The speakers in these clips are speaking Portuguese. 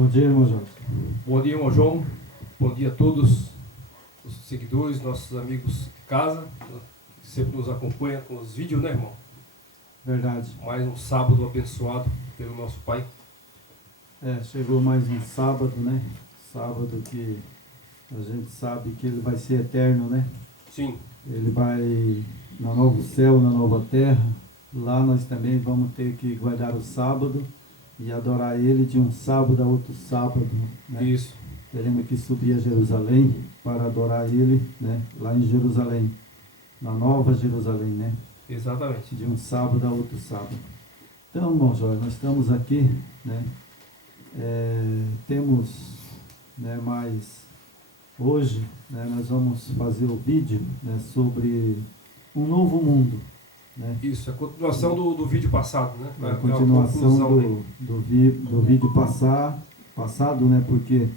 Bom dia, irmão Jorge. Bom dia, irmão João. Bom dia a todos os seguidores, nossos amigos de casa, que sempre nos acompanham com os vídeos, né, irmão? Verdade. Mais um sábado abençoado pelo nosso Pai. Chegou mais um sábado, né? Sábado que a gente sabe que ele vai ser eterno, né? Sim. Ele vai no novo céu, na nova terra. Lá nós também vamos ter que guardar o sábado e adorar ele de um sábado a outro sábado, né? Isso. Teremos que subir a Jerusalém para adorar ele, né? Lá em Jerusalém, na nova Jerusalém, né? Exatamente. De um sábado a outro sábado. Então, irmão Jorge, nós estamos aqui, né? Temos, né, mais hoje, né, nós vamos fazer o vídeo, né, sobre um novo mundo, né? Isso, a continuação do vídeo passado, né? A continuação do vídeo passado, né? Porque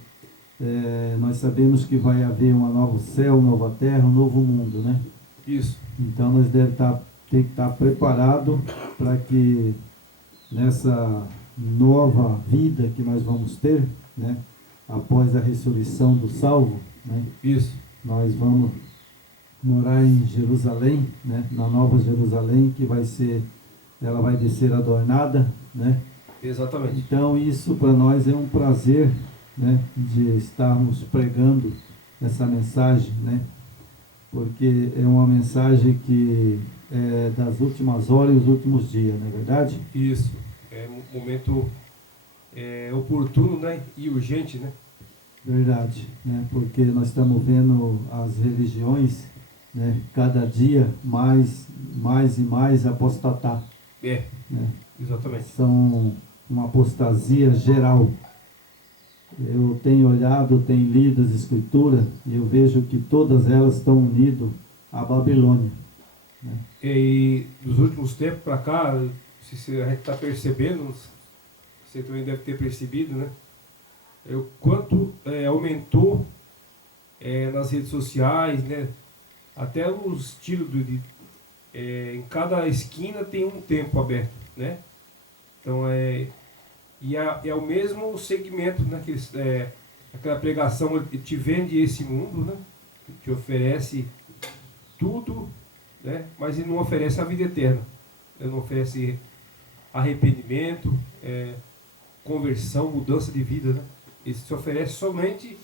nós sabemos que vai haver um novo céu, nova terra, um novo mundo, né? Isso. Então nós ter que estar preparado para que nessa nova vida que nós vamos ter, né? Após a ressurreição do salvo, né? Isso. Nós vamos morar em Jerusalém, né? Na nova Jerusalém, que ela vai descer adornada, né? Exatamente. Então isso para nós é um prazer, né? De estarmos pregando essa mensagem, né? Porque é uma mensagem que é das últimas horas e os últimos dias, não é verdade? Isso. É um momento oportuno, né? E urgente, né? Verdade, né? Porque nós estamos vendo as religiões, né? Cada dia mais e mais apostatar. Né? Exatamente. São uma apostasia geral. Eu tenho olhado, tenho lido as escrituras e eu vejo que todas elas estão unidas à Babilônia, né? E nos últimos tempos para cá, se a gente está percebendo, você também deve ter percebido, né? O quanto aumentou nas redes sociais, né? Até os estilos em cada esquina tem um templo aberto, né? Então é o mesmo segmento, né? Aquela pregação, ele te vende esse mundo, né? Te oferece tudo, né? Mas ele não oferece a vida eterna. Ele não oferece arrependimento, conversão, mudança de vida, né? Ele se oferece somente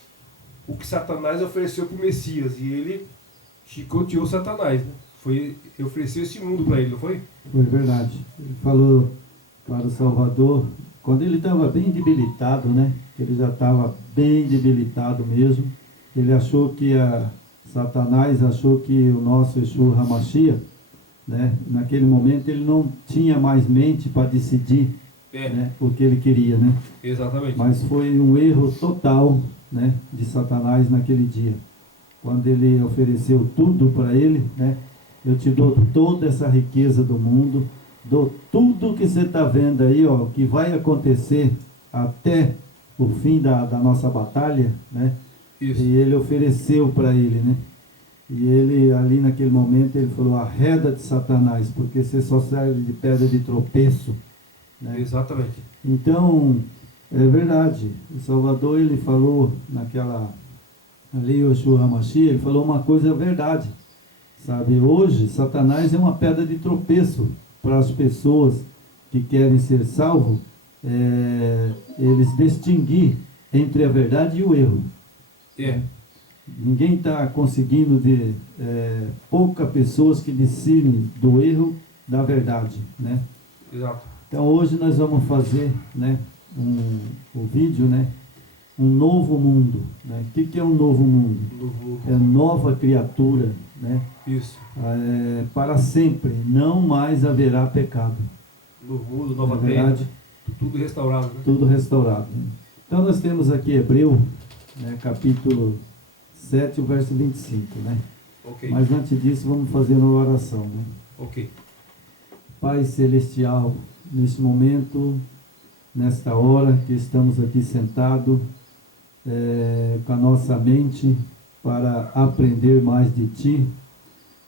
o que Satanás ofereceu para o Messias, e ele chicoteou Satanás, né? Ele ofereceu esse mundo para ele, não foi? Foi verdade. Ele falou para o Salvador, quando ele estava bem debilitado, né? Ele já estava bem debilitado mesmo. Ele achou que Satanás achou que o nosso Yeshua HaMashiach, né? Naquele momento ele não tinha mais mente para decidir, né? O que ele queria, né? Exatamente. Mas foi um erro total, né? De Satanás naquele dia. Quando ele ofereceu tudo para ele, né? Eu te dou toda essa riqueza do mundo, dou tudo que você está vendo aí, ó, que vai acontecer até o fim da nossa batalha, né? Isso. E ele ofereceu para ele, né? E ele, ali naquele momento, ele falou, arreda de Satanás, porque você só serve de pedra de tropeço, né? Exatamente. Então, é verdade, o Salvador, ele falou ali o Yeshua HaMashiach, ele falou uma coisa verdade, sabe? Hoje, Satanás é uma pedra de tropeço para as pessoas que querem ser salvos, eles distinguir entre a verdade e o erro. Ninguém está conseguindo poucas pessoas que discernem do erro da verdade, né? Exato. Então hoje nós vamos fazer, né, o vídeo, né, um novo mundo, né? O que é um novo mundo? É nova criatura, né? Isso. Para sempre não mais haverá pecado. Novo mundo, nova terra, tudo restaurado, né? Tudo restaurado, né? Então nós temos aqui Hebreu, né, capítulo 7, o verso 25, né? Ok. Mas antes disso vamos fazer uma oração, né? Ok. Pai Celestial, neste momento, nesta hora que estamos aqui sentados, com a nossa mente para aprender mais de Ti,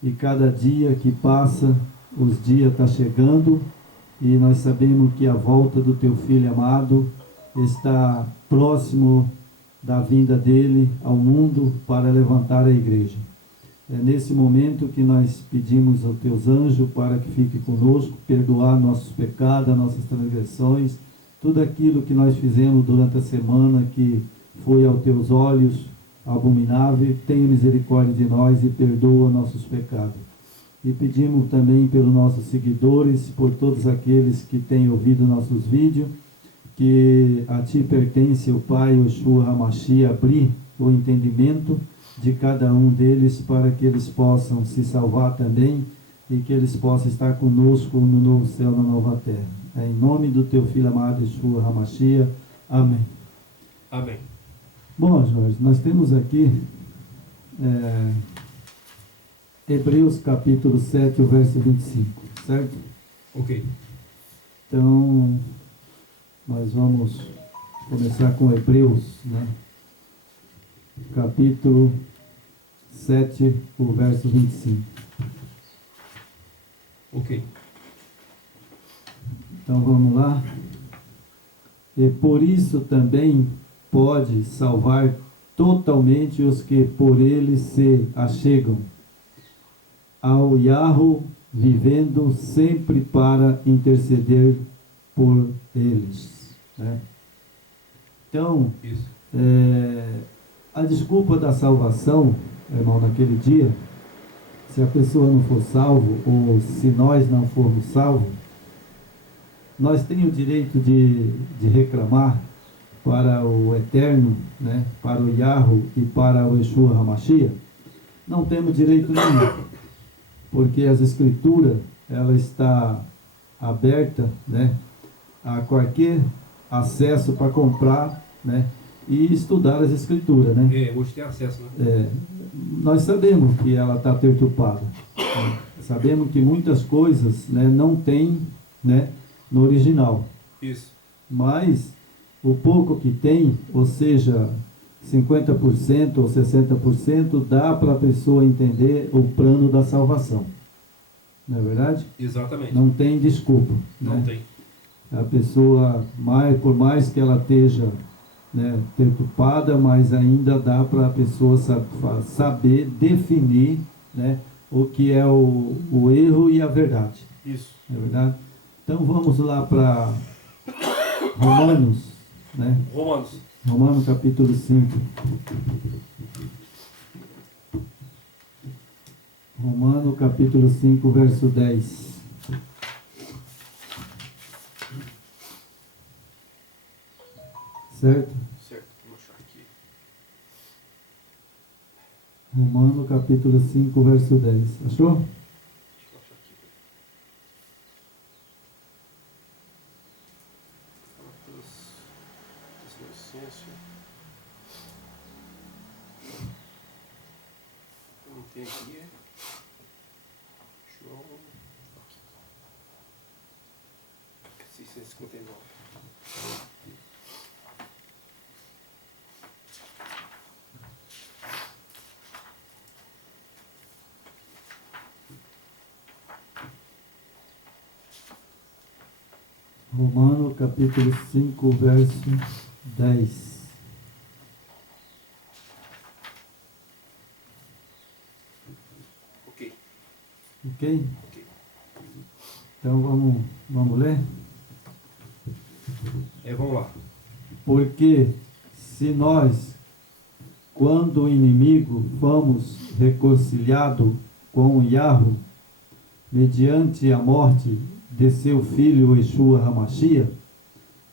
e cada dia que passa, os dias estão chegando, e nós sabemos que a volta do Teu Filho amado está próximo da vinda dele ao mundo para levantar a igreja. É nesse momento que nós pedimos aos teus anjos para que fique conosco, perdoar nossos pecados, nossas transgressões, tudo aquilo que nós fizemos durante a semana que foi aos teus olhos abominável. Tenha misericórdia de nós e perdoa nossos pecados. E pedimos também pelos nossos seguidores, por todos aqueles que têm ouvido nossos vídeos, que a Ti pertence, o Pai, o Yeshua HaMashiach, abrir o entendimento de cada um deles para que eles possam se salvar também e que eles possam estar conosco no novo céu, na nova terra. É em nome do Teu Filho amado, Yeshua HaMashiach. Amém. Amém. Bom, Jorge, nós temos aqui Hebreus capítulo 7, o verso 25, certo? Ok. Então, nós vamos começar com Hebreus, né? Capítulo 7, o verso 25. Ok. Então vamos lá. E por isso também pode salvar totalmente os que por ele se achegam ao Yahweh, vivendo sempre para interceder por eles, né? Então, Isso. A desculpa da salvação, irmão, naquele dia, se a pessoa não for salvo, ou se nós não formos salvos, nós temos o direito de reclamar para o Eterno, né, para o Yahweh e para o Yeshua HaMashiach? Não temos direito nenhum, porque as Escrituras, ela está aberta, né, a qualquer acesso para comprar, né, e estudar as Escrituras, né? Hoje tem acesso, né? Nós sabemos que ela está perturbada, né? Sabemos que muitas coisas, né, não tem, né, no original. Isso. Mas o pouco que tem, ou seja, 50% ou 60%, dá para a pessoa entender o plano da salvação. Não é verdade? Exatamente. Não tem desculpa. Não né? tem. A pessoa, por mais que ela esteja, né, perturbada, mas ainda dá para a pessoa saber definir, né, o que é o erro e a verdade. Isso. Não é verdade? Então vamos lá para Romanos, né? Romanos capítulo 5. Romanos capítulo 5, verso 10. Certo? Certo, vou achar aqui. Romanos capítulo 5, verso 10. Achou? Deixa eu achar aqui. Tessalonicenses. Eu não tenho aqui. João. Aqui. 659. Romanos capítulo 5, verso 10. Ok. Ok? Então vamos ler? Vamos lá. Porque se nós, quando o inimigo, fomos reconciliados com o Yahweh, mediante a morte de seu filho Yeshua HaMashiach,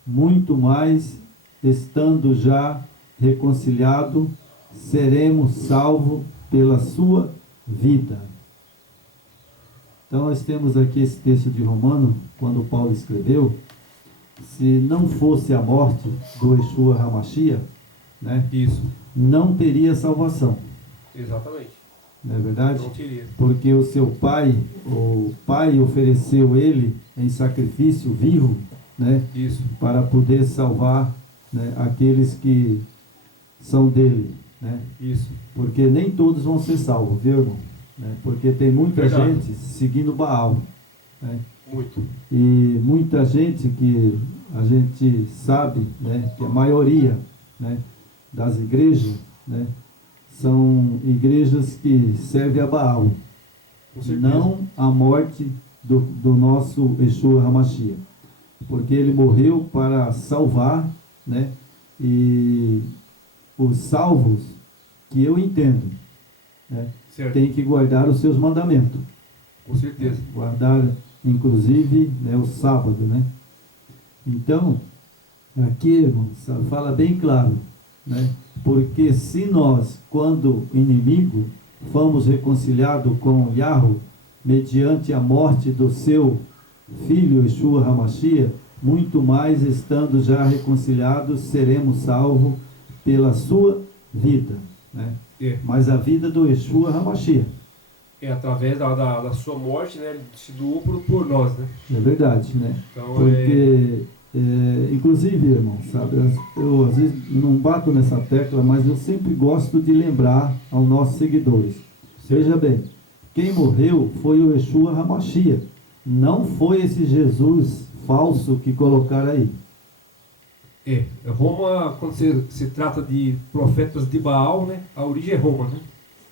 muito mais, estando já reconciliado, seremos salvos pela sua vida. Então nós temos aqui esse texto de Romano, quando Paulo escreveu, se não fosse a morte do Yeshua HaMashiach, né, Isso. não teria salvação. Exatamente. Não é verdade? Não teria. Porque o seu pai, o pai ofereceu ele em sacrifício vivo, né, Isso. para poder salvar, né, aqueles que são dele, né? Isso. Porque nem todos vão ser salvos, viu, irmão? Né? Porque tem muita Verdade. gente seguindo Baal, né? Muito. E muita gente que a gente sabe, né, que a maioria, né, das igrejas, né, são igrejas que servem a Baal, Com certeza. não a morte do nosso Yeshua HaMashiach, porque ele morreu para salvar, né, e os salvos, que eu entendo, né, Certo. tem que guardar os seus mandamentos, Com certeza. guardar inclusive, né, o sábado, né? Então, aqui, irmãos, fala bem claro, né? Porque se nós, quando inimigo, fomos reconciliados com Yahweh, mediante a morte do seu filho, Yeshua HaMashiach, muito mais estando já reconciliados, seremos salvos pela sua vida, né? É. Mas a vida do Yeshua HaMashiach. É através da sua morte, né? Ele se doou por nós, né? É verdade, né? Então, Porque, inclusive, irmão, sabe, eu às vezes não bato nessa tecla, mas eu sempre gosto de lembrar aos nossos seguidores. Veja bem, quem morreu foi o Yeshua HaMashiach, não foi esse Jesus falso que colocaram aí. Roma, quando se trata de profetas de Baal, né? A origem é Roma, né?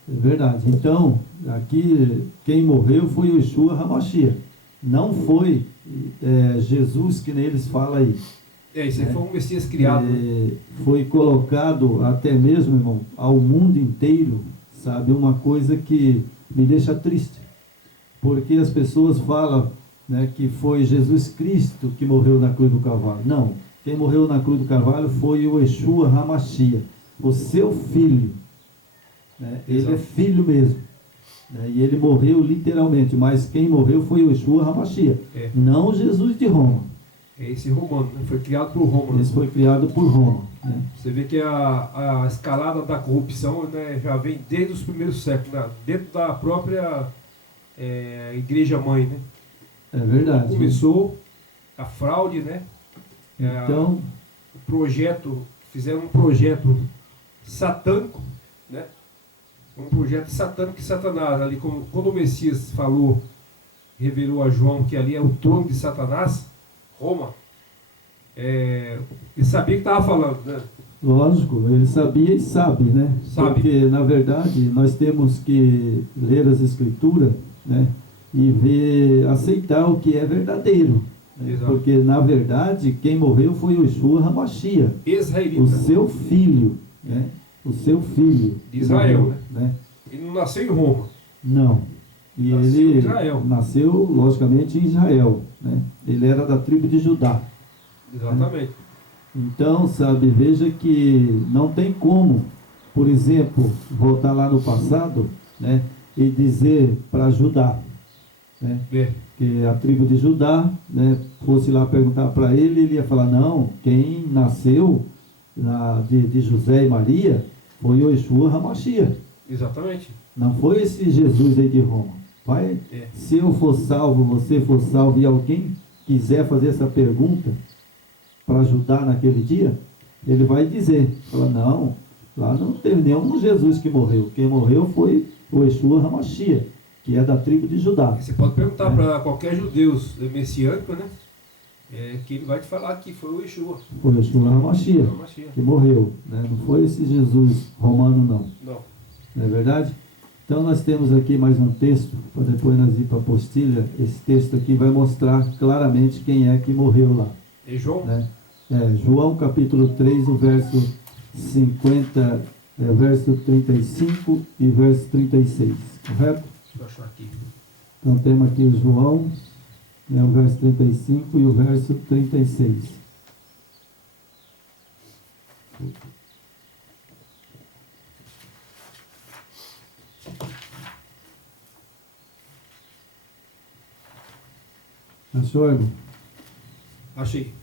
É verdade. Então, aqui, quem morreu foi o Yeshua HaMashiach, não foi Jesus que neles fala aí. Isso aí foi um Messias criado. Né? Foi colocado até mesmo, irmão, ao mundo inteiro, sabe, uma coisa que me deixa triste, porque as pessoas falam, né, que foi Jesus Cristo que morreu na cruz do Calvário. Não, quem morreu na cruz do Calvário foi o Yeshua HaMashiach, o seu filho, né? Ele é filho mesmo, né? E ele morreu literalmente, mas quem morreu foi o Yeshua HaMashiach, não Jesus de Roma. É esse romano, né? Foi criado por Roma. Né? Esse foi criado por Roma. Né? Você vê que a escalada da corrupção, né, já vem desde os primeiros séculos, né? Dentro da própria igreja mãe, né? É verdade. Começou a fraude, né? Então, o projeto, fizeram um projeto satânico, né? Um projeto satânico que Satanás, ali quando o Messias falou, revelou a João que ali é o trono de Satanás, Roma, ele sabia que estava falando, né? Lógico, ele sabia e sabe, né? Sabe. Porque, na verdade, nós temos que ler as Escrituras, né? E ver, aceitar o que é verdadeiro. Né? Porque, na verdade, quem morreu foi o Yeshua HaMashiach, israelita, o seu filho, né? O seu filho de Israel, morreu, né? Ele não nasceu em Roma. Não. E Nasceu ele em Israel. nasceu, logicamente, em Israel, né? Ele era da tribo de Judá. Exatamente. Então, sabe, veja que não tem como, por exemplo, voltar lá no passado, né, e dizer para Judá, né, que a tribo de Judá, né, fosse lá perguntar para ele ia falar, não, quem nasceu de José e Maria foi o Yeshua HaMashiach. Exatamente. Não foi esse Jesus aí de Roma. Se eu for salvo, você for salvo, e alguém quiser fazer essa pergunta para ajudar naquele dia, ele vai dizer, fala, não, lá não teve nenhum Jesus que morreu. Quem morreu foi o Yeshua HaMashiach, que é da tribo de Judá. Você pode perguntar para qualquer judeu messiânico, né? Que ele vai te falar que foi o Yeshua. Foi o Yeshua HaMashiach que morreu, né? Não foi esse Jesus romano, não. Não é verdade? Então nós temos aqui mais um texto, para depois nós ir para a apostila. Esse texto aqui vai mostrar claramente quem é que morreu lá. É João? Né? João capítulo 3, o verso 50, verso 35 e verso 36, correto? Deixa eu achar aqui. Então temos aqui João, né, o verso 35 e o verso 36. Achou, irmão? Achei.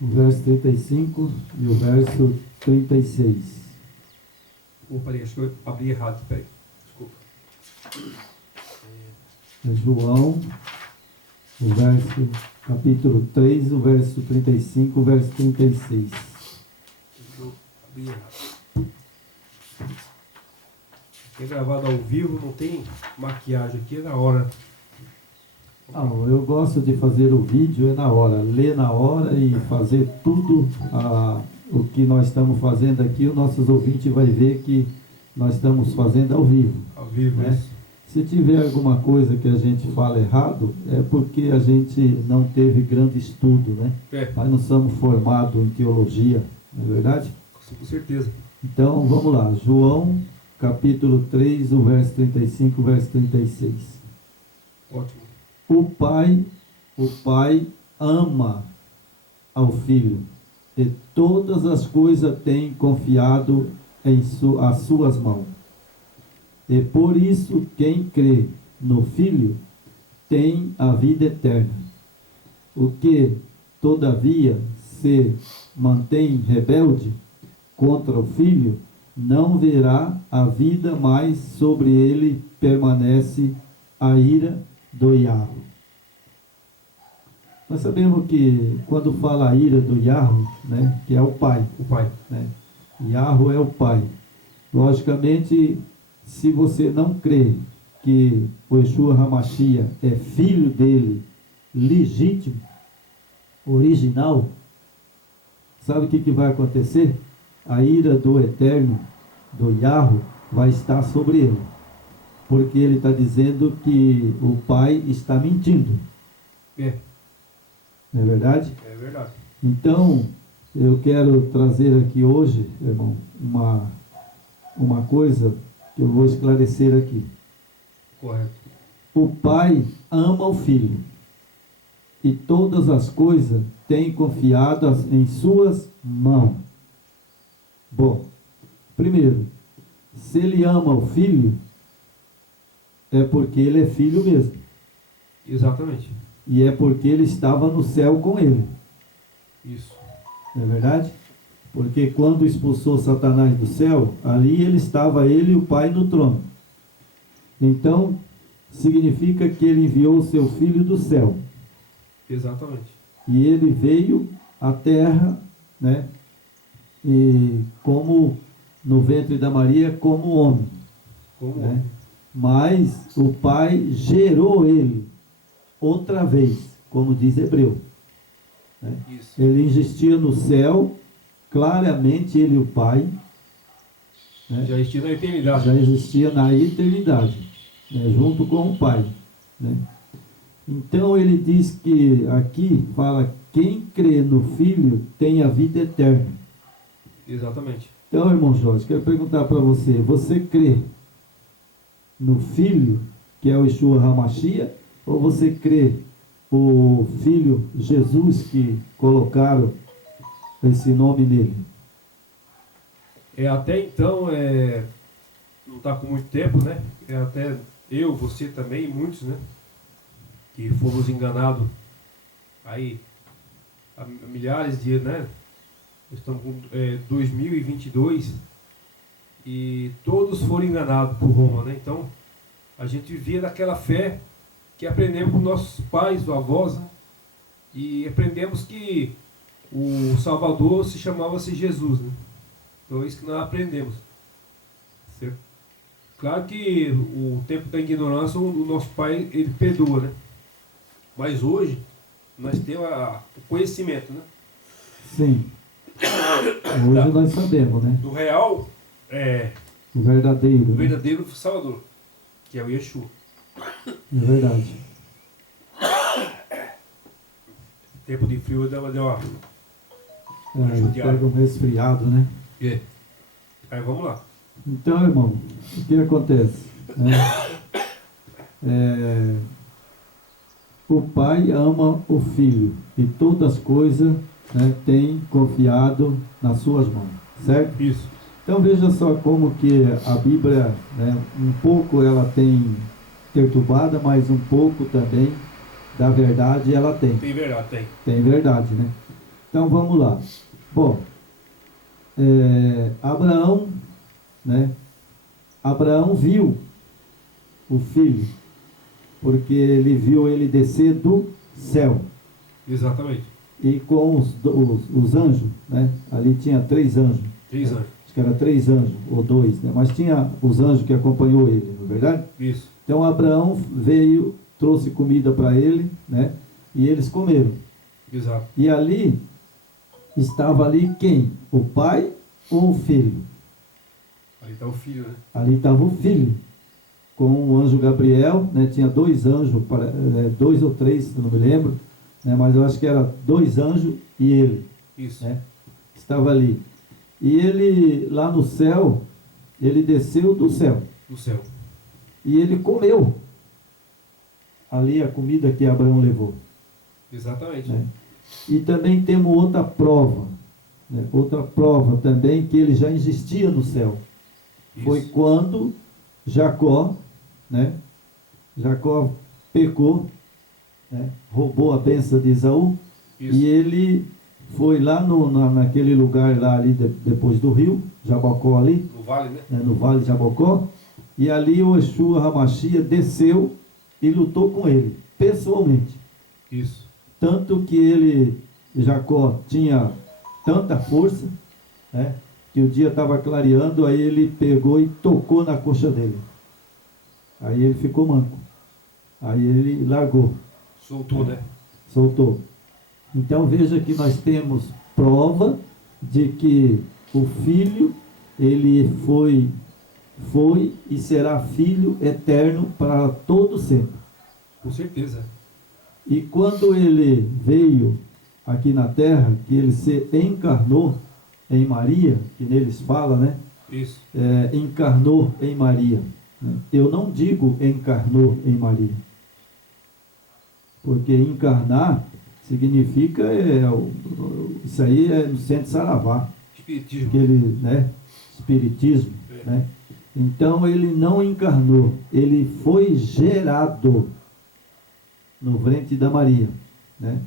O verso 35 e o verso 36. Peraí, acho que eu abri errado, peraí. Desculpa. É João, o verso, capítulo 3, o verso 35, o verso 36. Eu abri errado. É gravado ao vivo, não tem maquiagem aqui, é na hora. Ah, eu gosto de fazer o vídeo na hora, ler na hora e fazer tudo o que nós estamos fazendo aqui. Os nossos ouvintes vai ver que nós estamos fazendo ao vivo. Ao vivo, né? isso. Se tiver alguma coisa que a gente fala errado, é porque a gente não teve grande estudo, né? Nós não somos formados em teologia, não é verdade? Com certeza. Então, vamos lá. João, capítulo 3, o verso 35, o verso 36. Ótimo. O pai ama ao filho, e todas as coisas tem confiado em as suas mãos. E por isso quem crê no Filho tem a vida eterna. O que, todavia, se mantém rebelde contra o Filho, não verá a vida, mas sobre ele permanece a ira do Yahweh. Nós sabemos que quando fala a ira do Yahweh, né, que é o Pai. O Pai. Né? Yahweh é o Pai. Logicamente, se você não crê que o Yeshua HaMashiach é filho dele, legítimo, original, sabe o que vai acontecer? A ira do Eterno, do Yahweh, vai estar sobre ele. Porque ele está dizendo que o Pai está mentindo. É. Não é verdade? É verdade. Então, eu quero trazer aqui hoje, irmão, uma coisa que eu vou esclarecer aqui. Correto. O Pai ama o Filho, e todas as coisas tem confiado em suas mãos. Bom, primeiro, se ele ama o Filho, é porque ele é filho mesmo. Exatamente. E é porque ele estava no céu com ele. Isso. Não é verdade? Porque quando expulsou Satanás do céu, ali ele e o Pai no trono. Então, significa que ele enviou o seu Filho do céu. Exatamente. E ele veio à terra, né? E como no ventre da Maria, como homem. Como né? homem. Mas o Pai gerou ele outra vez, como diz Hebreu. Né? Isso. Ele existia no céu, claramente ele e o Pai. Né? Já existia na eternidade. Já existia na eternidade, né? Junto com o Pai. Né? Então ele diz que aqui fala: quem crê no Filho tem a vida eterna. Exatamente. Então, irmão Jorge, quero perguntar para você: você crê no Filho, que é o Yeshua HaMashiach, ou você crê o Filho Jesus que colocaram esse nome nele? Até então, não está com muito tempo, né? Até eu, você também, muitos, né? Que fomos enganados aí há milhares de anos, né? Estamos com 2022 e todos foram enganados por Roma, né? Então, a gente vivia daquela fé que aprendemos com nossos pais, avós, né? E aprendemos que o Salvador se chamava-se Jesus, né? Então, é isso que nós aprendemos. Certo? Claro que o tempo da ignorância, o nosso pai, ele perdoa, né? Mas hoje, nós temos o conhecimento, né? Sim. Hoje nós sabemos, né? Do real, O verdadeiro. o verdadeiro Salvador, que é o Yeshua. É verdade. Tempo de frio deu uma... Pega um resfriado, né? Aí vamos lá. Então, irmão, o que acontece? O Pai ama o Filho e todas as coisas, né, tem confiado nas suas mãos, certo? Isso. Então veja só como que a Bíblia, né, um pouco ela tem perturbada, mas um pouco também da verdade ela tem. Tem verdade, tem. Tem verdade, né? Então vamos lá. Bom, Abraão, né? Abraão viu o filho, porque ele viu ele descer do céu. Exatamente. E com os anjos, né? Ali tinha 3 anjos. 3 anos. Acho que era 3 anjos, ou 2, né? Mas tinha os anjos que acompanhou ele, não é verdade? Isso. Então Abraão veio trouxe comida para ele, né? E eles comeram. Exato. E ali, estava ali quem? O pai ou o filho? Ali está o filho, né? Ali estava o filho, com o anjo Gabriel, né? Tinha dois anjos, dois ou três, eu não me lembro, né? Mas eu acho que era dois anjos e ele. Isso. Né? Estava ali. E ele, lá no céu, ele desceu do céu. Do céu. E ele comeu ali a comida que Abraão levou. Exatamente. Né? E também temos outra prova. Né? Outra prova também que ele já existia no céu. Isso. Foi quando Jacó, né? Jacó pecou, né? Roubou a bênção de Esaú. Isso. E ele foi lá naquele lugar lá ali depois do rio, Jabocó ali, No vale, né? no vale de Jabocó, e ali o Yeshua HaMashiach desceu e lutou com ele, pessoalmente. Isso. Tanto que ele, Jacó, tinha tanta força, né, que o dia estava clareando, aí ele pegou e tocou na coxa dele. Aí ele ficou manco. Aí ele largou. Soltou, né? Soltou. Então veja que nós temos prova de que o filho, ele foi e será filho eterno para todo sempre. Com certeza. E quando ele veio aqui na terra, que ele se encarnou em Maria, que neles fala, né? Isso. Encarnou em Maria. Né? Eu não digo encarnou em Maria. Porque encarnar significa, isso aí é no centro de Saravá. Espiritismo. Aquele, né? Espiritismo. É. Né? Então ele não encarnou, ele foi gerado no ventre da Maria. Né?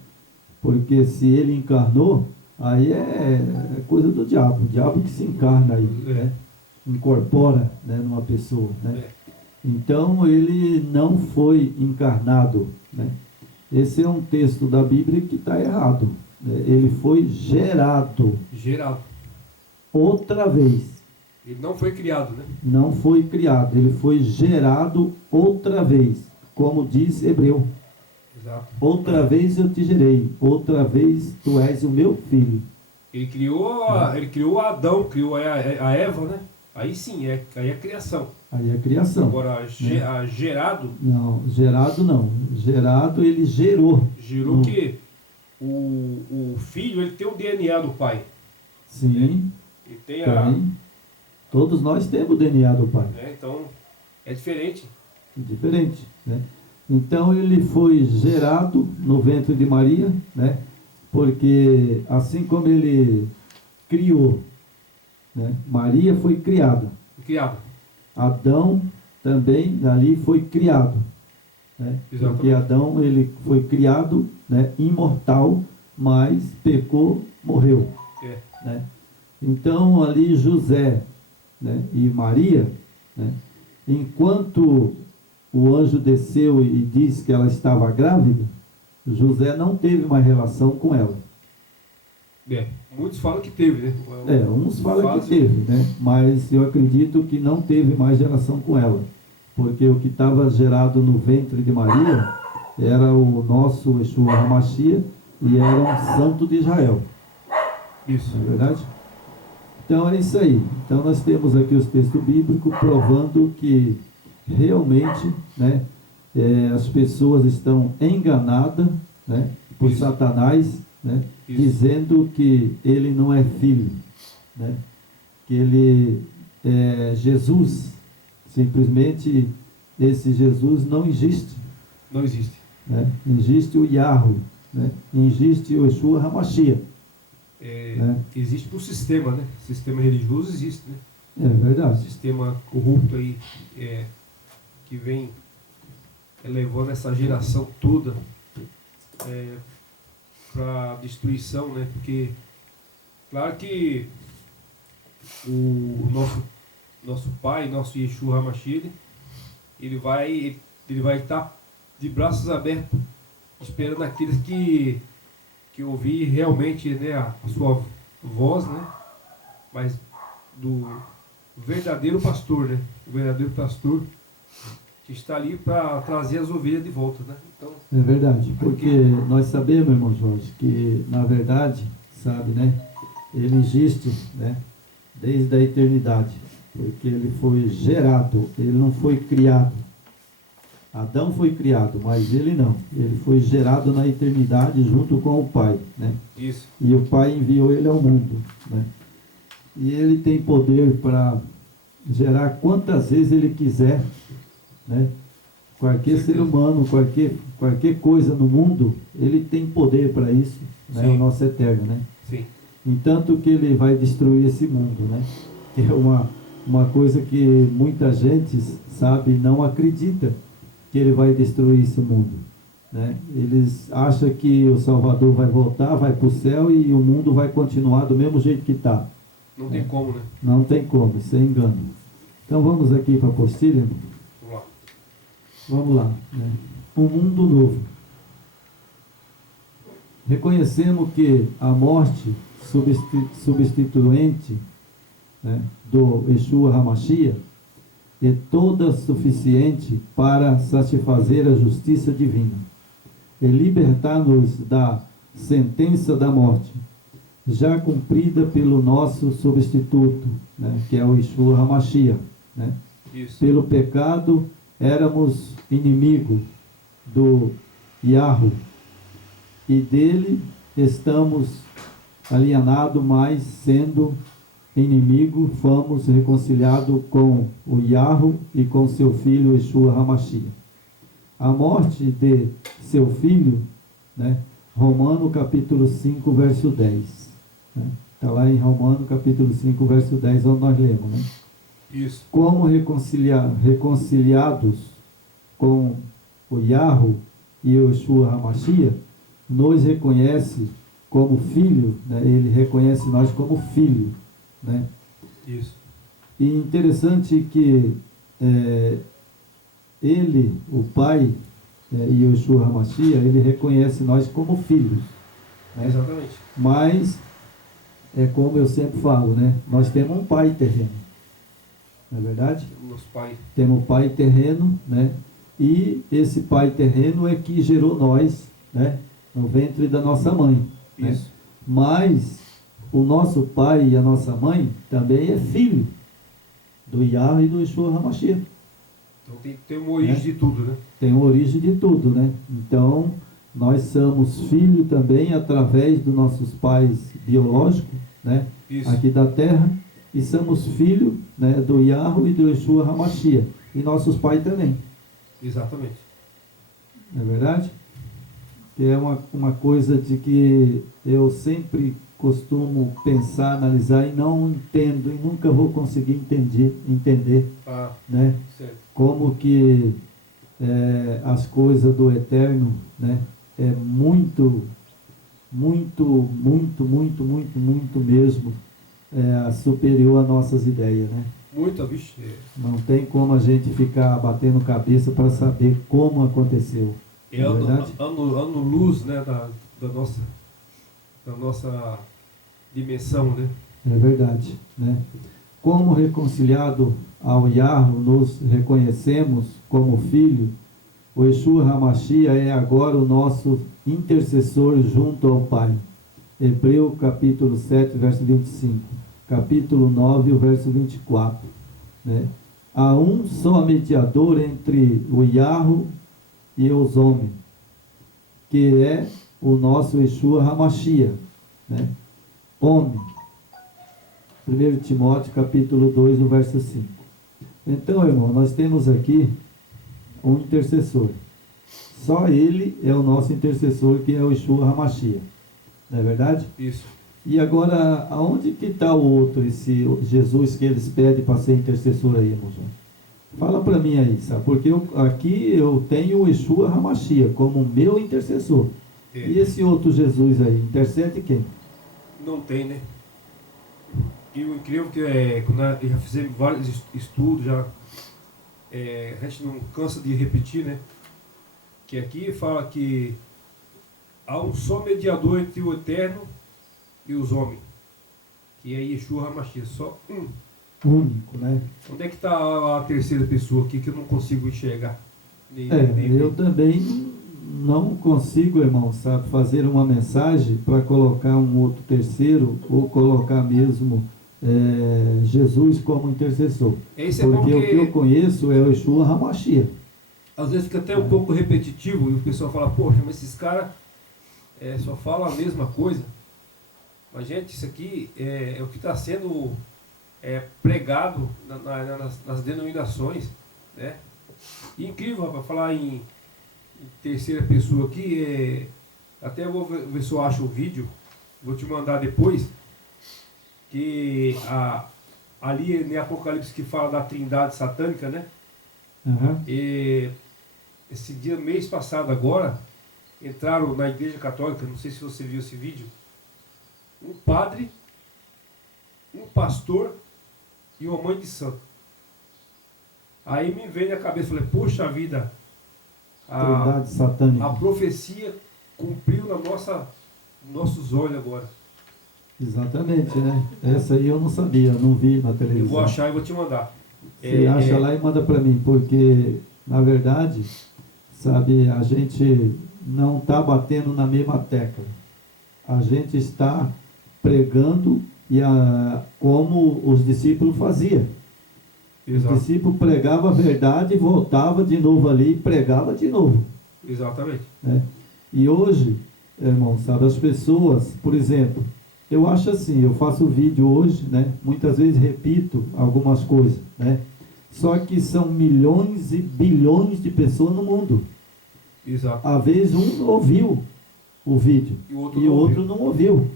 Porque se ele encarnou, aí é coisa do diabo. O diabo que se encarna aí, né? Incorpora, né, numa pessoa. Né? Então ele não foi encarnado. Né? Esse é um texto da Bíblia que está errado. Né? Ele foi gerado. Gerado. Outra vez. Ele não foi criado, né? Não foi criado. Ele foi gerado outra vez. Como diz Hebreu. Exato. Outra vez eu te gerei. Outra vez tu és o meu filho. Ele criou Adão, criou a Eva, né? Aí sim, aí é criação. Aí é criação. Agora, gerado, Não, gerado não. Gerado ele gerou. gerou que o filho, ele tem o DNA do pai. Sim. Ele tem Tem. Todos nós temos o DNA do pai. né? Então, é diferente. Diferente, né? Então ele foi gerado no ventre de Maria, né? Porque assim como ele criou, né? Maria foi criada. Criado. Adão também ali foi criado, né? Exatamente. Porque Adão ele foi criado, né? Imortal, mas pecou, morreu. É. Né? Então ali José, né? E Maria, né? Enquanto o anjo desceu e disse que ela estava grávida, José não teve mais relação com ela. Muitos falam que teve, né? Uns falam que teve, né? Mas eu acredito que não teve mais relação com ela. Porque o que estava gerado no ventre de Maria era o nosso Yeshua HaMashiach e era um santo de Israel. Isso. Não é verdade? Então é isso aí. Então nós temos aqui os textos bíblicos provando que realmente, né, as pessoas estão enganadas, né, por Isso. Satanás, né, Isso. dizendo que ele não é filho, né, que ele é Jesus. Simplesmente esse Jesus não existe. Não existe. Né? Existe o Yahweh, né? Existe o Yeshua HaMashiach. Né? Existe para o sistema, né? O sistema religioso existe, né? É verdade. Sistema corrupto aí, que vem levando essa geração toda para destruição, né? Porque, claro que o nosso pai, nosso Yeshua HaMashiach, ele vai estar de braços abertos, esperando aqueles que ouvir realmente, né, a sua voz, né? Mas do verdadeiro pastor, né? O verdadeiro pastor que está ali para trazer as ovelhas de volta, né? Então, É verdade, porque nós sabemos, irmão Jorge, que na verdade, sabe, né? Ele existe, né? Desde a eternidade, porque ele foi gerado, ele não foi criado. Adão foi criado, mas ele não. Ele foi gerado na eternidade junto com o Pai, né? isso. E o Pai enviou ele ao mundo, né? E ele tem poder para gerar quantas vezes ele quiser, né? Qualquer ser humano, qualquer coisa no mundo, ele tem poder para isso, né? Sim. O nosso eterno, né? Sim. Entanto que ele vai destruir esse mundo, né? Que é uma coisa que muita gente, sabe, não acredita que ele vai destruir esse mundo, né? Eles acham que o Salvador vai voltar, vai para o céu e o mundo vai continuar do mesmo jeito que está. Não tem como, né? Não tem como, isso é engano. Então vamos aqui para a apostila, irmão. Vamos lá. Vamos lá, né? Um mundo novo. Reconhecemos que a morte substituinte, né, do Yeshua HaMashiach é toda suficiente para satisfazer a justiça divina e libertar-nos da sentença da morte, já cumprida pelo nosso substituto, né, que é o Yeshua HaMashiach, né? Isso. Pelo pecado éramos inimigo do Yahweh e dele estamos alienados, mas sendo inimigo fomos reconciliados com o Yahweh e com seu filho Yeshua HaMashiach. A morte de seu filho, né? Romano capítulo 5, verso 10. Está lá em Romano capítulo 5, verso 10, onde nós lemos, né? Isso. Como reconciliados com o Yahweh e o Yeshua HaMashiach, nos reconhece como filho, né? Ele reconhece nós como filho, né? Isso. E interessante que ele, o Pai, e o Yeshua HaMashiach, ele reconhece nós como filhos, né? Exatamente. Mas, é como eu sempre falo, né? Nós temos um pai terreno, não é verdade? Nosso pai. Temos um pai terreno, né? E esse pai terreno é que gerou nós, né? No ventre da nossa mãe, né? Isso. Mas o nosso pai e a nossa mãe também é filho do Yahweh e do Yeshua HaMashiach. Então tem uma origem de tudo, né? Tem a origem de tudo, né? Então, nós somos filhos também através dos nossos pais biológicos, né? Isso. Aqui da terra, e somos filhos, né, do Yahweh e do Yeshua HaMashiach, e nossos pais também. Exatamente. Não é verdade? Que é uma coisa de que eu sempre costumo pensar, analisar e não entendo, e nunca vou conseguir entender, Ah, né? certo. Como que as coisas do Eterno, né, é muito mesmo superior às nossas ideias, né? Muita, vixe. Não tem como a gente ficar batendo cabeça para saber como aconteceu. É Não é verdade? ano luz, né, da nossa dimensão, né? É verdade, né? Como reconciliado ao Yahweh nos reconhecemos como filho, o Yeshua HaMashiach é agora o nosso intercessor junto ao Pai. Hebreu capítulo 7, verso 25. Capítulo 9, o verso 24. Né? Há um só mediador entre o Yahweh e os homens, que é o nosso Yeshua HaMashiach, né? Homem. 1 Timóteo capítulo 2, o verso 5. Então, irmão, nós temos aqui um intercessor. Só ele é o nosso intercessor, que é o Yeshua HaMashiach. Não é verdade? Isso. E agora, aonde que está o outro, esse Jesus que eles pedem para ser intercessor aí, irmão? Fala para mim aí, sabe? Porque aqui eu tenho o Yeshua HaMashiach como meu intercessor. É. E esse outro Jesus aí, intercede quem? Não tem, né? E o incrível que quando já fizemos vários estudos, a gente não cansa de repetir, né? Que aqui fala que há um só mediador entre o Eterno e os homens, que é Yeshua HaMashiach, só um. único, né? Onde é que está a terceira pessoa aqui que eu não consigo enxergar? Eu também não consigo, irmão, sabe, fazer uma mensagem para colocar um outro terceiro ou colocar mesmo Jesus como intercessor. Esse porque é o que eu conheço é o Yeshua HaMashiach. Às vezes fica até um pouco repetitivo e o pessoal fala, poxa, mas esses caras só falam a mesma coisa. Mas, gente, isso aqui é o que está sendo pregado nas denominações, né? E incrível, rapaz, falar em terceira pessoa aqui, até eu vou ver se eu acho o vídeo, vou te mandar depois, que ali em Apocalipse que fala da trindade satânica, né? Uhum. E esse mês passado agora, entraram na Igreja Católica, não sei se você viu esse vídeo, um padre, um pastor e uma mãe de santo. Aí me veio na cabeça, falei, poxa vida, Trindade satânica. a profecia cumpriu nossos olhos agora. Exatamente, né? Essa aí eu não sabia, não vi na televisão. Eu vou achar e vou te mandar. Você acha lá e manda para mim, porque, na verdade, sabe, a gente não está batendo na mesma tecla. A gente está pregando como os discípulos faziam. Exato. O discípulo pregava a verdade, voltava de novo ali e pregava de novo. Exatamente. Né? E hoje, irmão, sabe, as pessoas, por exemplo, eu acho assim, eu faço vídeo hoje, né? Muitas vezes repito algumas coisas, né? Só que são milhões e bilhões de pessoas no mundo. Exato. Às vezes um ouviu o vídeo e o outro não ouviu.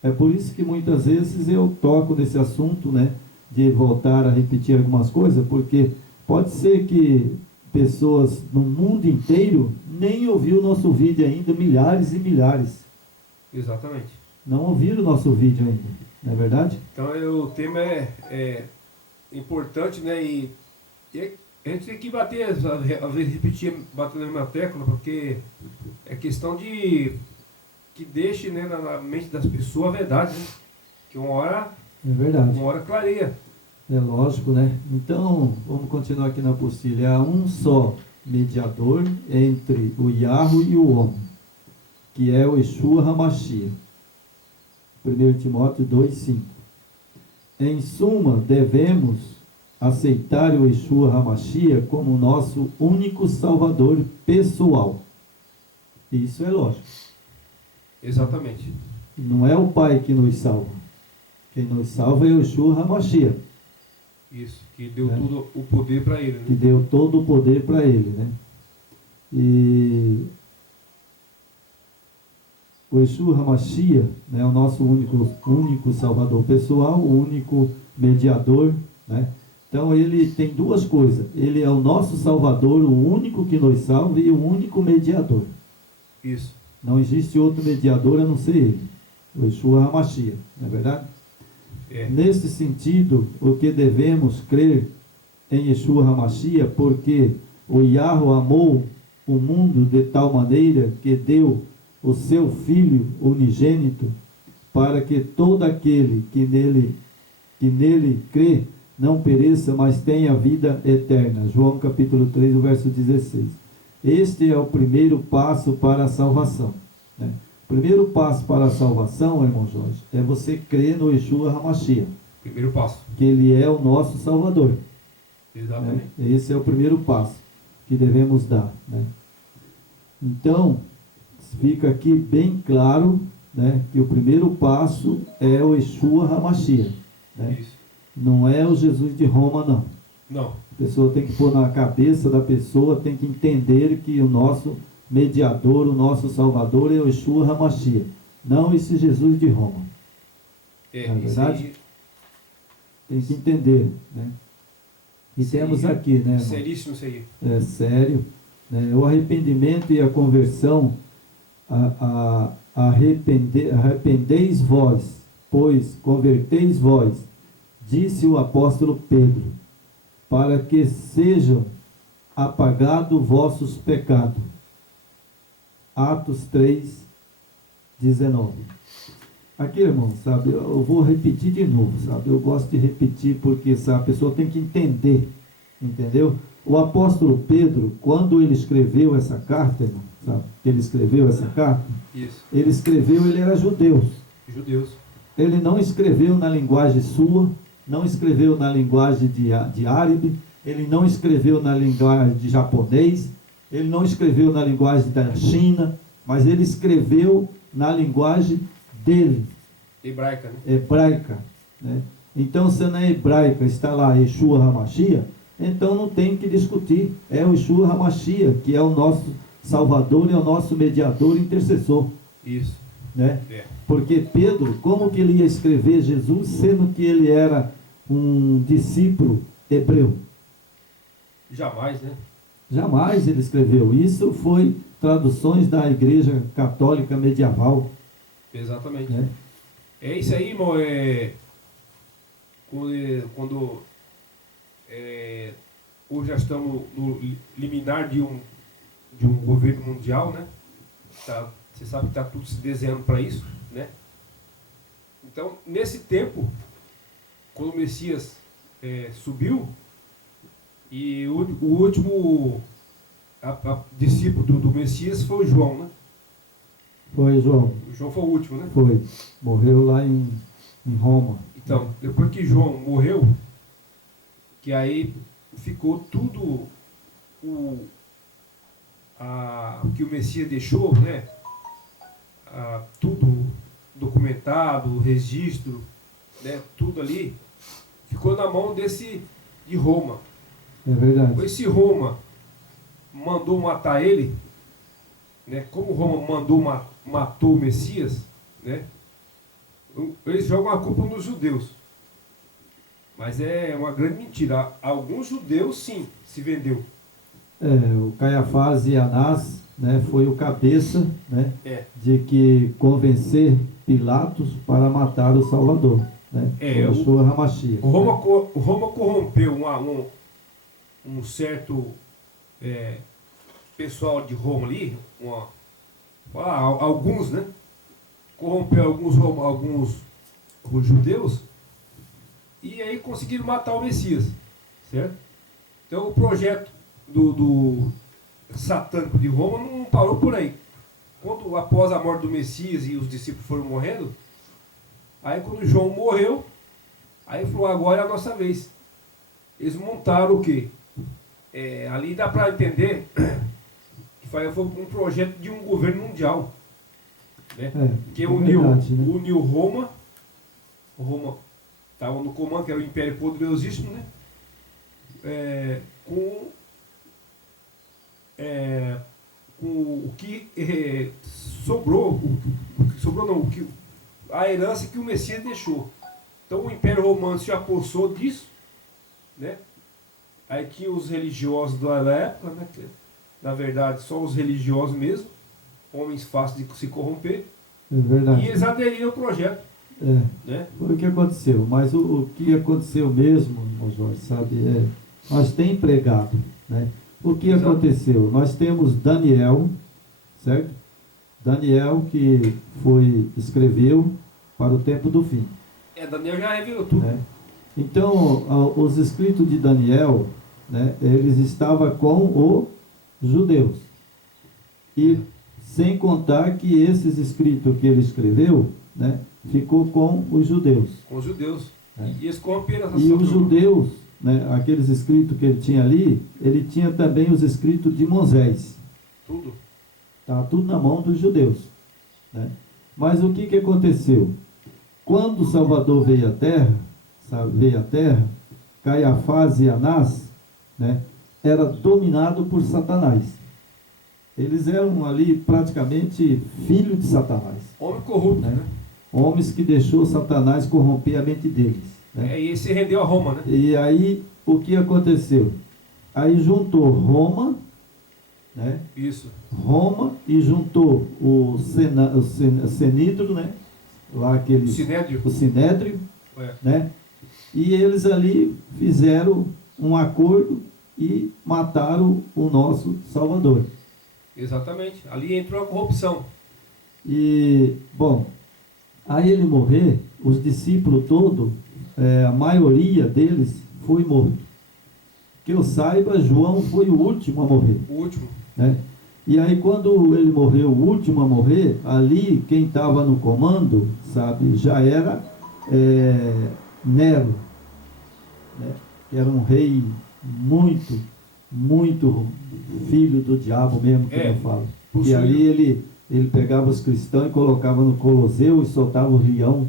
É por isso que muitas vezes eu toco nesse assunto, né? De voltar a repetir algumas coisas, porque pode ser que pessoas no mundo inteiro nem ouviram o nosso vídeo ainda, milhares e milhares. Exatamente. Não ouviram o nosso vídeo ainda, não é verdade? Então o tema é importante, né? E a gente tem que bater, às vezes repetir, bater na mesma tecla, porque é questão de que deixe, né, na mente das pessoas a verdade, né? Que uma hora clareia. É lógico, né? Então, vamos continuar aqui na apostila. Há um só mediador entre o Yahweh e o homem, que é o Yeshua HaMashiach. 1 Timóteo 2,5. Em suma, devemos aceitar o Yeshua HaMashiach como nosso único Salvador pessoal. Isso é lógico. Exatamente. Não é o Pai que nos salva. Quem nos salva é o Yeshua HaMashiach. Isso, que deu todo o poder para ele. Né? Que deu todo o poder para ele, né? E o Yeshua HaMashiach, né, o nosso único Salvador pessoal, o único mediador, né? Então ele tem duas coisas. Ele é o nosso Salvador, o único que nos salva e o único mediador. Isso. Não existe outro mediador a não ser ele. O Yeshua HaMashiach, não é verdade? Nesse sentido, o que devemos crer em Yeshua HaMashiach, porque o Yahweh amou o mundo de tal maneira que deu o seu Filho unigênito, para que todo aquele que nele crê não pereça, mas tenha vida eterna. João capítulo 3, verso 16. Este é o primeiro passo para a salvação, né? O primeiro passo para a salvação, irmão Jorge, é você crer no Yeshua HaMashiach. Primeiro passo. Que ele é o nosso Salvador. Exatamente. Né? Esse é o primeiro passo que devemos dar, né? Então, fica aqui bem claro, né, que o primeiro passo é o Yeshua HaMashiach, né? Isso. Não é o Jesus de Roma, não. Não. A pessoa tem que pôr na cabeça da pessoa, tem que entender que o nosso mediador, o nosso Salvador é o Yeshua HaMashiach, não esse Jesus de Roma. Não é verdade? Tem que entender, né? E temos aqui, né, irmão? Seríssimo isso aí. É sério, né? O arrependimento e a conversão, arrependeis vós, pois converteis vós, disse o apóstolo Pedro, para que sejam apagados vossos pecados. Atos 3, 19. Aqui, irmão, sabe, eu vou repetir de novo, sabe? Eu gosto de repetir porque, sabe, a pessoa tem que entender, entendeu? O apóstolo Pedro, quando ele escreveu essa carta, irmão, sabe? Ele escreveu essa carta, Isso. ele era judeu. Judeus. Ele não escreveu na linguagem sua, não escreveu na linguagem de árabe, ele não escreveu na linguagem de japonês, ele não escreveu na linguagem da China, mas ele escreveu na linguagem dele, Hebraica, né? hebraica, né? Então, se na hebraica está lá Yeshua HaMashiach, então não tem que discutir, é o Yeshua HaMashiach, que é o nosso Salvador e é o nosso mediador e intercessor, Isso. né? É. Porque Pedro, como que ele ia escrever Jesus, sendo que ele era um discípulo hebreu? Jamais, né? Jamais ele escreveu. Isso foi traduções da Igreja Católica Medieval, Exatamente. né? É isso aí, irmão. Quando hoje já estamos no liminar de um governo mundial, né? Você sabe que está tudo se desenhando para isso, né? Então, nesse tempo, quando o Messias subiu, e o último discípulo do Messias foi o João, né? Foi João, O João foi o último, né? foi. Morreu lá em Roma. Então, depois que João morreu, que aí ficou tudo que o Messias deixou, né? Tudo documentado, registro, né? Tudo ali ficou na mão de Roma. É verdade. Esse Roma mandou matar ele, né? Como Roma matou o Messias, né? Eles jogam a culpa nos judeus. Mas é uma grande mentira. Alguns judeus, sim, se vendeu. O Caiafás e Anás, né, foi o cabeça, né, É. de que convencer Pilatos para matar o Salvador, né? O Yeshua HaMashiach. Roma corrompeu um certo pessoal de Roma ali, alguns, né? Corrompeu alguns judeus e aí conseguiram matar o Messias, certo? Então o projeto do satânico de Roma não parou por aí. Após a morte do Messias e os discípulos foram morrendo, aí quando João morreu, aí falou, agora é a nossa vez. Eles montaram o quê? Ali dá para entender que foi um projeto de um governo mundial, né? Que uniu Roma estava no comando, que era o Império Poderosíssimo, né? Com o que sobrou, a herança que o Messias deixou. Então o Império Romano se apossou disso, né? Aí tinha os religiosos da época, né? Que, na verdade, só os religiosos mesmo, homens fáceis de se corromper, É verdade. e eles aderiram ao projeto. Né? Foi o que aconteceu. Mas o que aconteceu mesmo, irmão Jorge, sabe, nós temos pregado, né? O que aconteceu? Nós temos Daniel, certo? Daniel que escreveu para o tempo do fim. Daniel já revelou tudo. Né? Então, os escritos de Daniel, né, eles estavam com os judeus. E sem contar que esses escritos que ele escreveu, né, ficou com os judeus. Com os judeus. Né? E eles corromperam essa E os judeus, né, aqueles escritos que ele tinha ali, ele tinha também os escritos de Moisés. Tudo. Estava tudo na mão dos judeus. Né? Mas o que aconteceu? Quando o Salvador veio à Terra, Caiafás e Anás, né, era dominado por Satanás. Eles eram ali praticamente filhos de Satanás. Homem corrupto, né? Homens que deixou Satanás corromper a mente deles. Né? E ele se rendeu a Roma, né? E aí, o que aconteceu? Aí juntou Roma, né? Isso. Roma, e juntou o Cenídrio, né? Lá aquele... O Sinédrio. Né? E eles ali fizeram um acordo e mataram o nosso Aí ele morrer, os discípulos todos, a maioria deles foi morto. Que eu saiba, João foi o último a morrer. O último. Né? E aí quando ele morreu, o último a morrer, ali quem estava no comando, sabe, já era Nero, né? Que era um rei muito, muito filho do diabo mesmo, que eu falo. E ali ele pegava os cristãos e colocava no Coloseu e soltava o leão,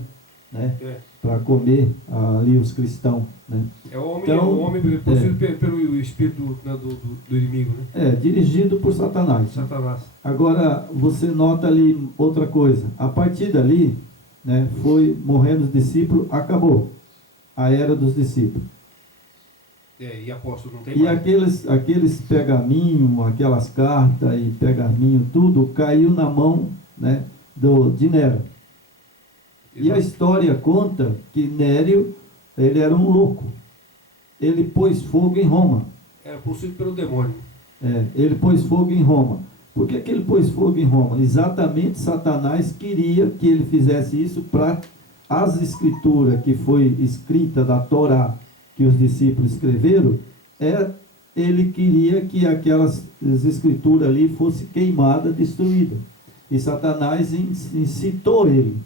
né? Para comer ali os cristãos, né? É o homem, então, o homem possuído pelo espírito do inimigo, né? Dirigido por Satanás. Agora, você nota ali outra coisa. A partir dali, né, foi morrendo os discípulos, acabou a era dos discípulos. E apóstolo não tem e mais. aqueles pergaminhos, aquelas cartas e pergaminho, tudo caiu na mão, né, de Nero. E a história conta que Nério, ele era um louco. Ele pôs fogo em Roma. Era possuído pelo demônio. Ele pôs fogo em Roma. Por que ele pôs fogo em Roma? Exatamente, Satanás queria que ele fizesse isso para as escrituras que foi escrita da Torá, que os discípulos escreveram, ele queria que aquelas escrituras ali fossem queimadas, destruídas. E Satanás incitou ele.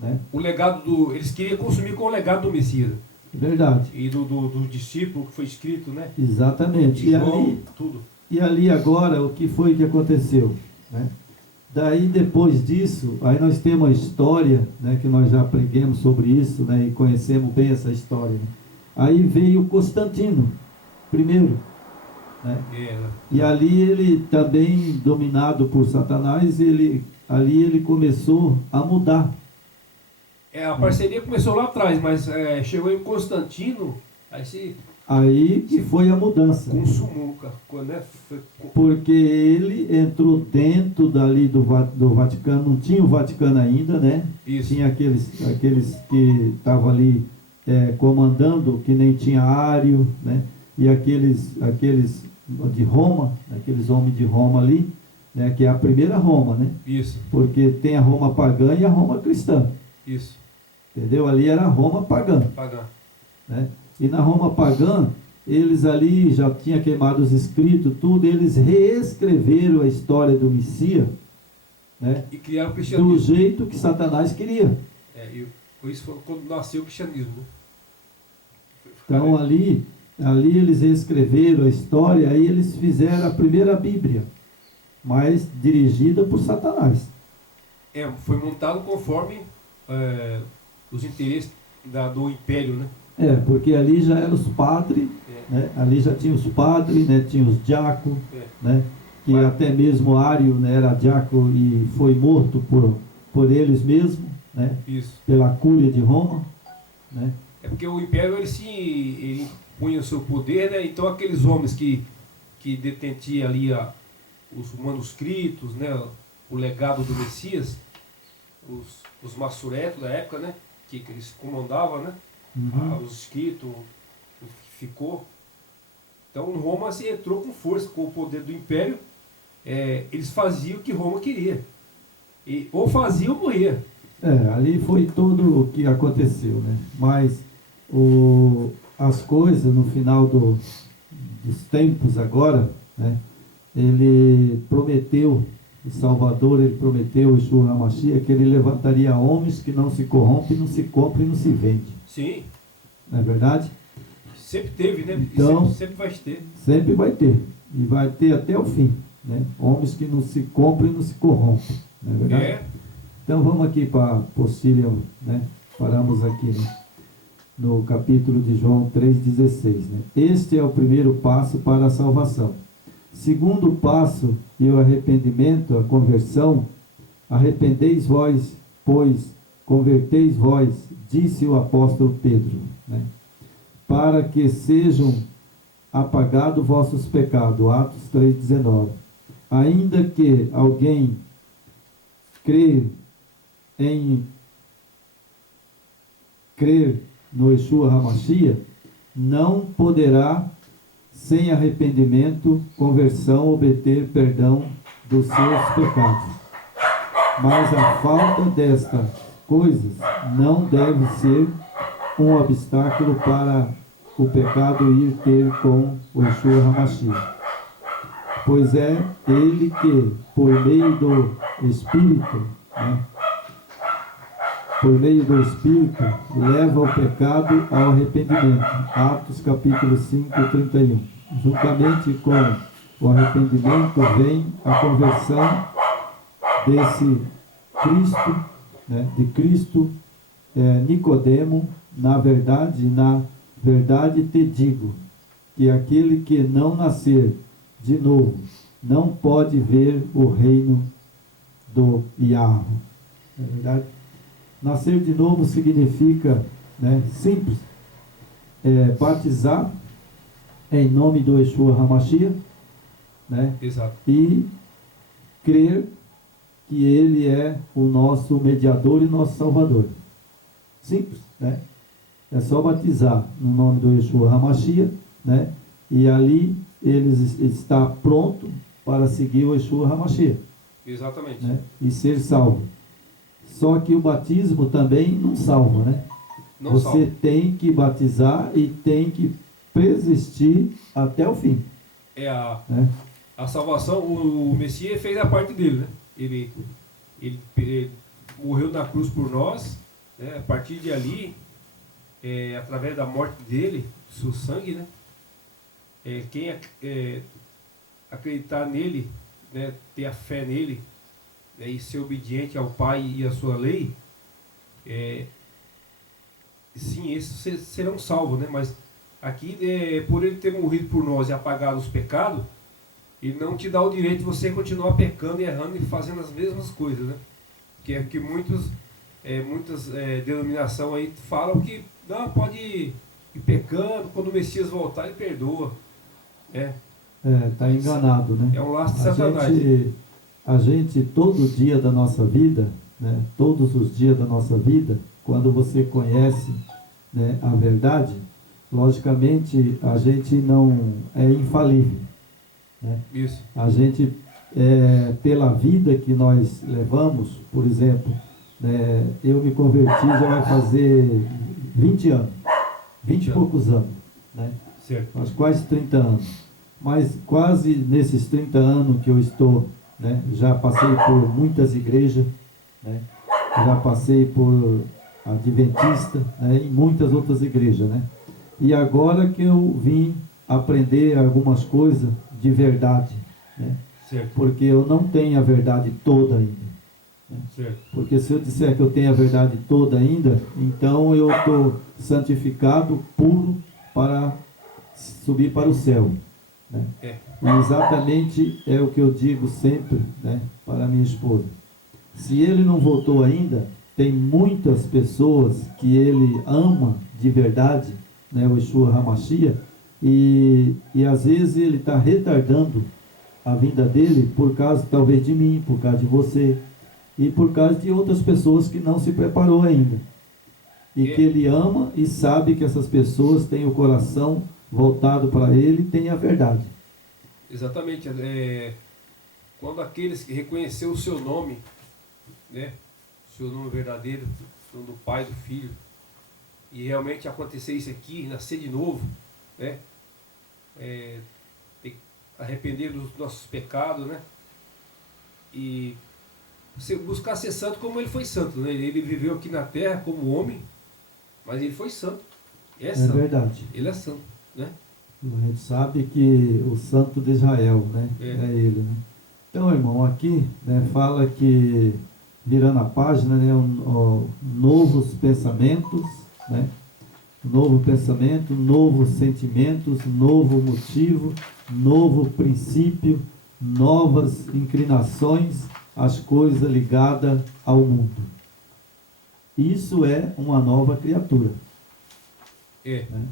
Né? O legado eles queriam consumir com o legado do Messias. Verdade. E do discípulo que foi escrito, né? Exatamente. E ali agora, o que foi que aconteceu? Né? Daí, depois disso, aí nós temos a história, né, que nós já aprendemos sobre isso, né, e conhecemos bem essa história. Né? Aí veio Constantino, primeiro. Né? E ali ele também, dominado por Satanás, ali ele começou a mudar. A parceria começou lá atrás, mas chegou em Constantino, aí que foi a mudança. Consumou, né? Porque ele entrou dentro dali do Vaticano, não tinha o Vaticano ainda, né? Isso. Tinha aqueles que estavam ali comandando, que nem tinha Ário, né? E aqueles de Roma, aqueles homens de Roma ali, né? Que é a primeira Roma, né? Isso. Porque tem a Roma pagã e a Roma cristã. Isso. Entendeu? Ali era a Roma pagã. Né? E na Roma pagã, eles ali já tinham queimado os escritos, tudo, eles reescreveram a história do Messias, né? E criaram o cristianismo. Do jeito que Satanás queria. Isso foi quando nasceu o cristianismo. Né? Então ali eles reescreveram a história, aí eles fizeram a primeira Bíblia, mas dirigida por Satanás. Foi montado conforme os interesses do império, né? Porque ali já eram os padres, né? Ali já tinha os padres, né? Tinha os diáconos, né? Que até mesmo Ário, né, era diácono e foi morto por eles mesmos, né? Isso. Pela cúria de Roma, né? Porque o império ele punha o seu poder, né? Então aqueles homens que detentiam ali os manuscritos, né? O legado do Messias, os massuretos da época, né? Que eles comandavam, né? Os escritos, o que ficou. Então Roma entrou com força, com o poder do império. Eles faziam o que Roma queria. Ou fazia ou morria. Ali foi tudo o que aconteceu, né? Mas as coisas no final dos tempos agora, né? Ele prometeu, o Salvador, ele prometeu, Yeshua HaMashiach, que ele levantaria homens que não se corrompem, não se compram e não se vende. Sim. Não é verdade? Sempre teve, né? Então, sempre vai ter. Sempre vai ter. E vai ter até o fim, né? Homens que não se compram e não se corrompem. Não é verdade? Então vamos aqui para a apostila, né? Paramos aqui, né? No capítulo de João 3,16, né? Este é o primeiro passo para a salvação. Segundo passo e o arrependimento, a conversão, arrependeis vós, pois converteis vós, disse o apóstolo Pedro, né? Para que sejam apagados vossos pecados, Atos 3,19. Ainda que alguém crer no Yeshua HaMashiach, não poderá, sem arrependimento, conversão, obter perdão dos seus pecados. Mas a falta desta coisas não deve ser um obstáculo para o pecado ir ter com o Yeshua HaMashiach. Pois é ele que, por meio do Espírito, né, por meio do Espírito, leva o pecado ao arrependimento. Atos capítulo 5, 31. Juntamente com o arrependimento vem a conversão desse Cristo, né, de Cristo, Nicodemo, na verdade te digo, que aquele que não nascer de novo não pode ver o reino do Yahweh. É verdade? Nascer de novo significa, né, simples, batizar em nome do Yeshua HaMashiach, né, Exato. e crer que ele é o nosso mediador e nosso salvador. Simples, né? É só batizar no nome do Yeshua HaMashiach, né, e ali ele está pronto para seguir o Yeshua HaMashiach. Exatamente. Né, e ser salvo. Só que o batismo também não salva, né? Não Você salva. tem que batizar e tem que persistir até o fim. Né? A salvação, o Messias fez a parte dele, né? Ele morreu na cruz por nós, né? A partir de ali, através da morte dele, seu sangue, né? Quem acreditar nele, né? Ter a fé nele, né? E ser obediente ao Pai e à sua lei, sim, esses serão salvos, né? Mas aqui, por ele ter morrido por nós e apagado os pecados, ele não te dá o direito de você continuar pecando e errando e fazendo as mesmas coisas, né? Que muitas denominações aí falam que não, pode ir pecando, quando o Messias voltar ele perdoa. Está enganado, né? É um laço de Satanás. A gente, todo dia da nossa vida, né, todos os dias da nossa vida, quando você conhece, né, a verdade, logicamente a gente não é infalível. Né? Isso. A gente, pela vida que nós levamos, por exemplo, né, eu me converti já vai fazer 20 anos, 20 e poucos anos, né? Certo. Mas quase 30 anos. Mas quase nesses 30 anos que eu estou, né, já passei por muitas igrejas, né, já passei por Adventista, né, e muitas outras igrejas, né? E agora que eu vim aprender algumas coisas de verdade, né? Certo. Porque eu não tenho a verdade toda ainda. Né? Certo. Porque se eu disser que eu tenho a verdade toda ainda, então eu estou santificado, puro, para subir para o céu. Né? E exatamente é o que eu digo sempre, né, para minha esposa. Se ele não voltou ainda, tem muitas pessoas que ele ama de verdade, né, o Yeshua HaMashiach, e às vezes ele está retardando a vinda dele por causa talvez de mim, por causa de você e por causa de outras pessoas que não se preparou ainda. E que ele ama e sabe que essas pessoas têm o coração voltado para ele e têm a verdade. Exatamente. Quando aqueles que reconheceu o seu nome, né, o seu nome verdadeiro, o nome do Pai, do Filho, e realmente acontecer isso aqui, nascer de novo, né, arrepender dos nossos pecados, né, e buscar ser santo como ele foi santo, né? Ele viveu aqui na terra como homem, mas ele foi santo. É santo. Verdade. Ele é santo, né? A gente sabe que o santo de Israel, né, é ele, né? Então, irmão, aqui, né, fala que, virando a página, né, novos pensamentos, né? Novo pensamento, novos sentimentos, novo motivo, novo princípio, novas inclinações, as coisas ligadas ao mundo. Isso é uma nova criatura. Né?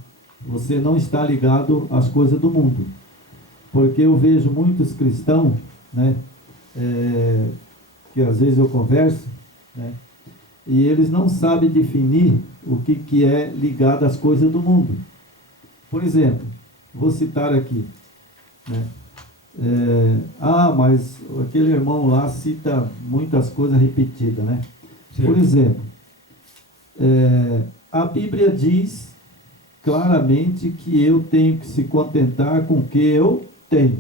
Você não está ligado às coisas do mundo. Porque eu vejo muitos cristãos, né, que às vezes eu converso, né, e eles não sabem definir o que é ligado às coisas do mundo. Por exemplo, vou citar aqui, né, mas aquele irmão lá cita muitas coisas repetidas, né? Por exemplo, A Bíblia diz claramente que eu tenho que se contentar com o que eu tenho.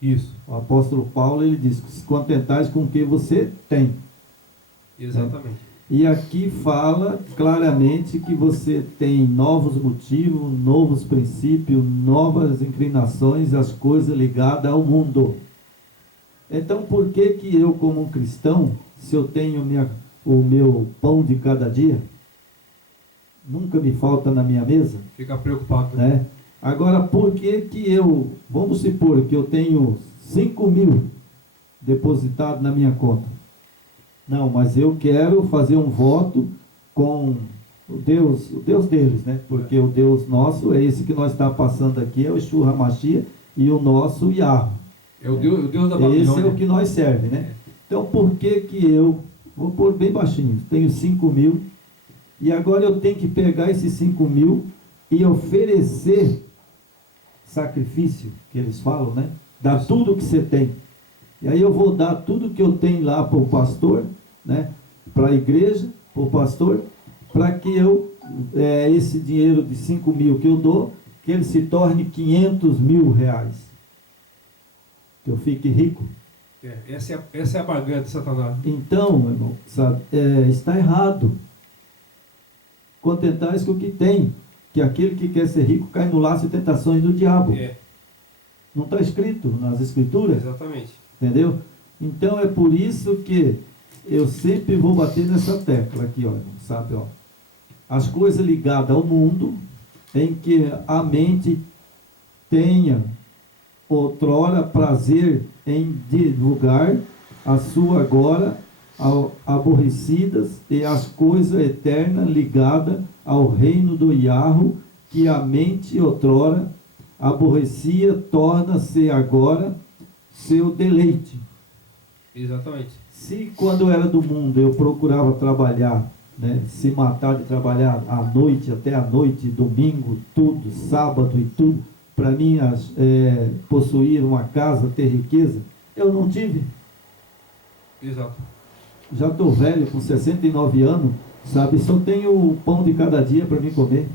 Isso. O apóstolo Paulo, ele diz que se contentais com o que você tem. Exatamente. E aqui fala claramente que você tem novos motivos, novos princípios, novas inclinações, as coisas ligadas ao mundo. Então, por que que eu, como um cristão, se eu tenho o meu pão de cada dia, nunca me falta na minha mesa? Fica preocupado. Né? Agora, por que que eu, vamos supor que eu tenho 5.000 depositado na minha conta? Não, mas eu quero fazer um voto com o Deus deles, né? Porque o Deus nosso é esse que nós estamos passando aqui, é o Yeshua HaMashiach, e o nosso Yahweh. É o Deus da Babilônia. Esse é o que nós serve, né? Então, por que que eu, vou pôr bem baixinho, tenho 5.000, e agora eu tenho que pegar esses 5.000 e oferecer sacrifício, que eles falam, né? Dar tudo que você tem. E aí eu vou dar tudo que eu tenho lá para o pastor, né? Para a igreja, para o pastor, para que eu, esse dinheiro de 5.000 que eu dou, que ele se torne 500.000 reais. Que eu fique rico. Essa é a barganha de Satanás. Então, meu irmão, sabe, está errado. Contentais com o que tem, que aquele que quer ser rico cai no laço de tentações do diabo. Não está escrito nas escrituras? Exatamente. Entendeu? Então é por isso que eu sempre vou bater nessa tecla aqui, ó, sabe, ó. As coisas ligadas ao mundo, em que a mente tenha outrora prazer em divulgar a sua agora aborrecidas, e as coisas eternas ligadas ao reino do Yahweh, que a mente outrora aborrecia, torna-se agora seu deleite. Exatamente. Se quando eu era do mundo eu procurava trabalhar, né, se matar de trabalhar à noite, até à noite, domingo, tudo, sábado e tudo, para mim possuir uma casa, ter riqueza, eu não tive. Exato. Já estou velho, com 69 anos, sabe, só tenho o pão de cada dia para me comer.